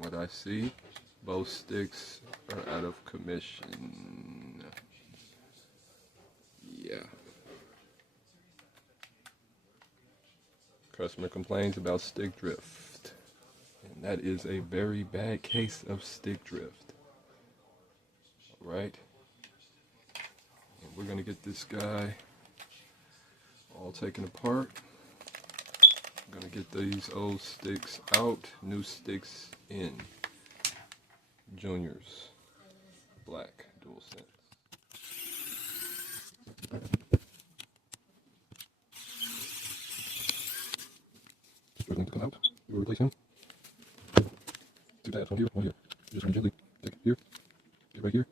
What I see, both sticks are out of commission. Yeah. Customer complains about stick drift. And that is a very bad case of stick drift. Alright. And we're going to get this guy all taken apart. I'm going to get these old sticks out, new sticks in. Juniors. Black Dualsense. Everything to come out. We will replace him. Two tabs, one here, one here. Just run gently. Take it here. Get right here.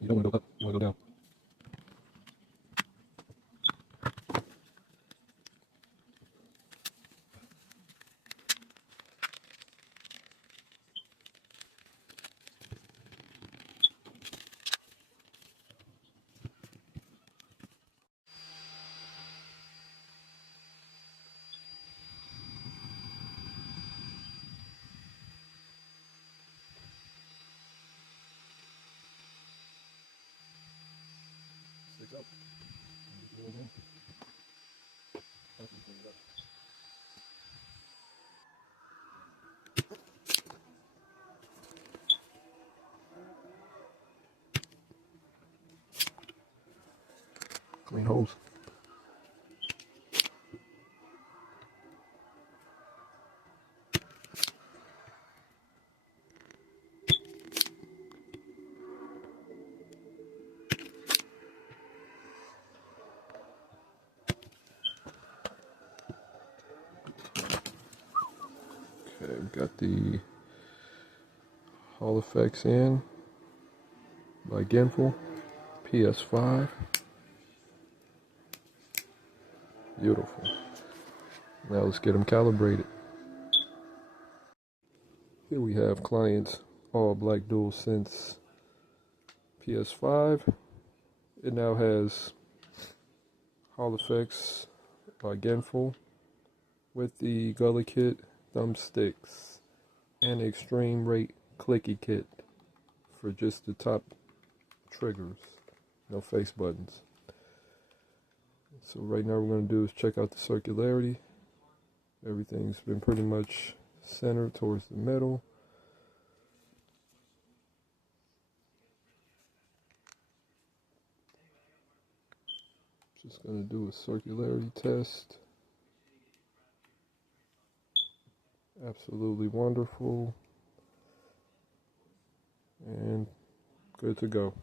You don't want to go up, you want to go down. Sticks up. Clean holes. Okay, we got the Hall Effects in by Genful, PS5. Beautiful. Now let's get them calibrated. Here we have client's all black Dualsense PS5. It now has Hall Effects by Genful with the Gully Kit thumbsticks and extreme rate clicky kit for just the top triggers, no face buttons. So right now what we're going to do is check out the circularity. Everything's been pretty much centered towards the middle. Just going to do a circularity test. Absolutely wonderful and good to go.